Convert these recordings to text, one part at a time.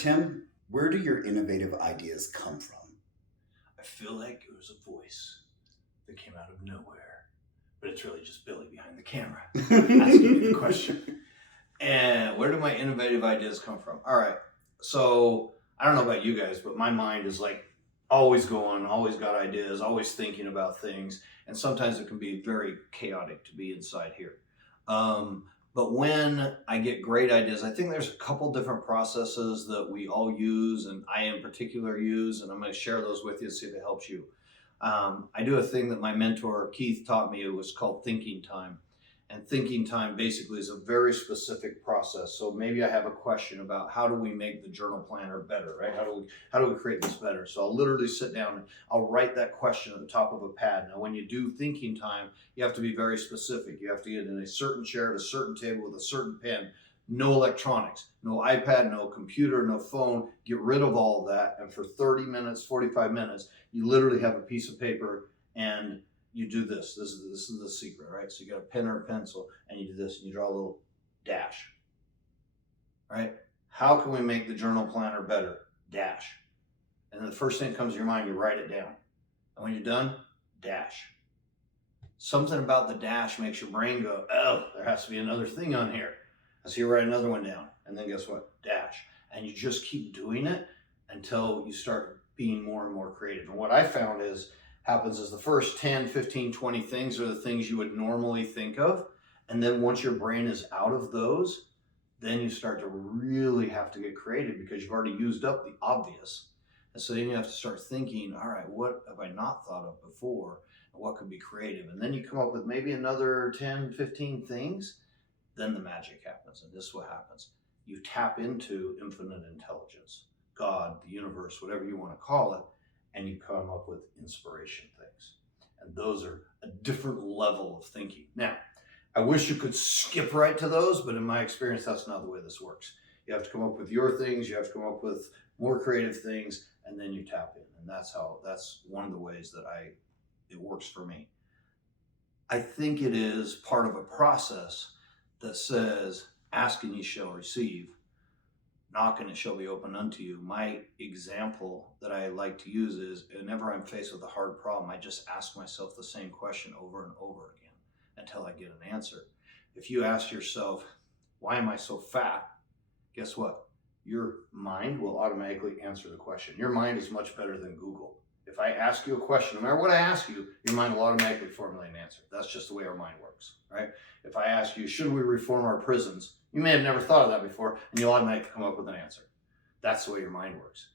Tim, where do your innovative ideas come from? I feel like it was a voice that came out of nowhere, but it's really just Billy behind the camera asking me the question. And where do my innovative ideas come from? All right. So I don't know about you guys, but my mind is like always going, always got ideas, always thinking about things. And sometimes it can be very chaotic to be inside here. Um, but when I get great ideas, I think there's a couple different processes that we all use, and I in particular use, and I'm going to share those with you and see if it helps you. I do a thing that my mentor Keith taught me. It was called thinking time. And thinking time basically is a very specific process. So maybe I have a question about how do we make the journal planner better, right? How do we create this better? So I'll literally sit down and I'll write that question at the top of a pad. Now, when you do thinking time, you have to be very specific. You have to get in a certain chair at a certain table with a certain pen. No electronics, no iPad, no computer, no phone. Get rid of all of that. And for 30 minutes, 45 minutes, you literally have a piece of paper and you do this. This is the secret, right? So you got a pen or a pencil, and you do this, and you draw a little dash, right? How can we make the journal planner better? Dash. And then the first thing that comes to your mind, you write it down. And when you're done, dash. Something about the dash makes your brain go, oh, there has to be another thing on here. And so you write another one down, and then guess what? Dash. And you just keep doing it until you start being more and more creative. And what I found happens is the first 10, 15, 20 things are the things you would normally think of. And then once your brain is out of those, then you start to really have to get creative because you've already used up the obvious. And so then you have to start thinking, all right, what have I not thought of before? And what could be creative? And then you come up with maybe another 10, 15 things. Then the magic happens. And this is what happens. You tap into infinite intelligence, God, the universe, whatever you want to call it, and you come up with inspiration things. And those are a different level of thinking. Now, I wish you could skip right to those, but in my experience, that's not the way this works. You have to come up with your things, you have to come up with more creative things, and then you tap in. And that's one of the ways that it works for me. I think it is part of a process that says, ask and ye shall receive. Knock and it shall be open unto you. My example that I like to use is whenever I'm faced with a hard problem, I just ask myself the same question over and over again until I get an answer. If you ask yourself, why am I so fat? Guess what? Your mind will automatically answer the question. Your mind is much better than Google. If I ask you a question, no matter what I ask you, your mind will automatically formulate an answer. That's just the way our mind works, right? If I ask you, should we reform our prisons? You may have never thought of that before, and you'll automatically come up with an answer. That's the way your mind works.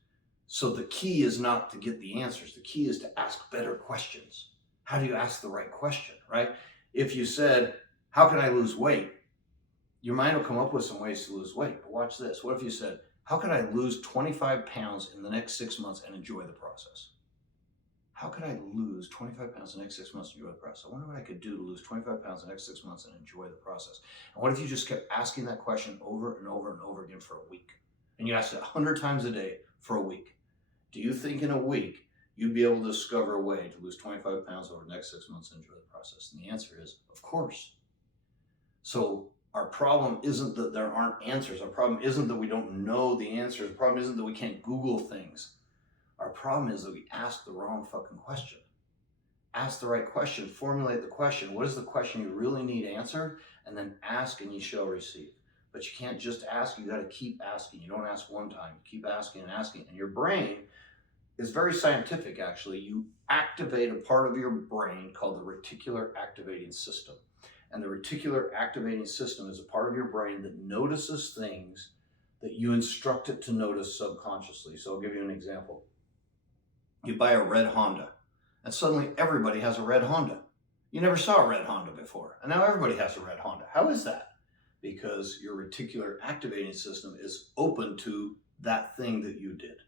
So the key is not to get the answers. The key is to ask better questions. How do you ask the right question, right? If you said, how can I lose weight? Your mind will come up with some ways to lose weight. But watch this. What if you said, how can I lose 25 pounds in the next 6 months and enjoy the process? How could I lose 25 pounds in the next 6 months and enjoy the process? I wonder what I could do to lose 25 pounds in the next 6 months and enjoy the process. And what if you just kept asking that question over and over and over again for a week? And you asked it 100 times a day for a week. Do you think in a week you'd be able to discover a way to lose 25 pounds over the next 6 months and enjoy the process? And the answer is, of course. So our problem isn't that there aren't answers. Our problem isn't that we don't know the answers. The problem isn't that we can't Google things. Our problem is that we ask the wrong fucking question. Ask the right question, formulate the question. What is the question you really need answered? And then ask and ye shall receive. But you can't just ask, you got to keep asking. You don't ask one time, you keep asking and asking. And your brain is very scientific, actually. You activate a part of your brain called the reticular activating system. And the reticular activating system is a part of your brain that notices things that you instruct it to notice subconsciously. So I'll give you an example. You buy a red Honda, and suddenly everybody has a red Honda. You never saw a red Honda before, and now everybody has a red Honda. How is that? Because your reticular activating system is open to that thing that you did.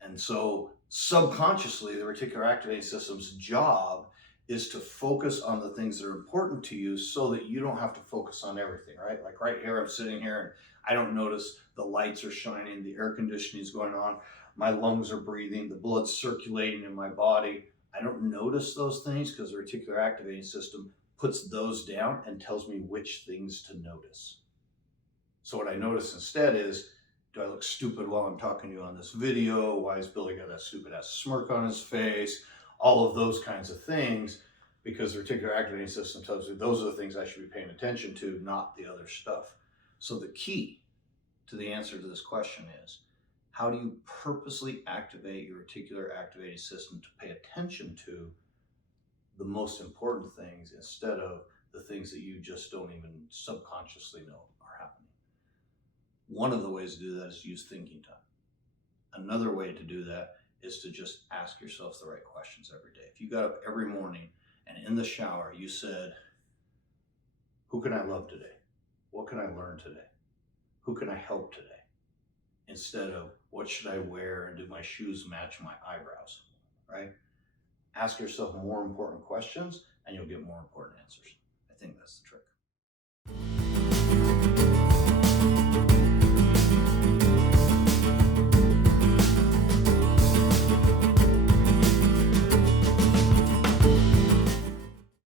And so subconsciously, the reticular activating system's job is to focus on the things that are important to you so that you don't have to focus on everything, right? Like right here, I'm sitting here and I don't notice the lights are shining, the air conditioning is going on, my lungs are breathing, the blood's circulating in my body. I don't notice those things because the reticular activating system puts those down and tells me which things to notice. So what I notice instead is Do I look stupid while I'm talking to you on this video? Why is Billy got that stupid ass smirk on his face? All of those kinds of things, because the reticular activating system tells me those are the things I should be paying attention to, not the other stuff. So the key to the answer to this question is, how do you purposely activate your reticular activating system to pay attention to the most important things instead of the things that you just don't even subconsciously know are happening? One of the ways to do that is use thinking time. Another way to do that is to just ask yourself the right questions every day. If you got up every morning and in the shower you said, who can I love today? What can I learn today? Who can I help today? Instead of what should I wear and do my shoes match my eyebrows, right? Ask yourself more important questions and you'll get more important answers. I think that's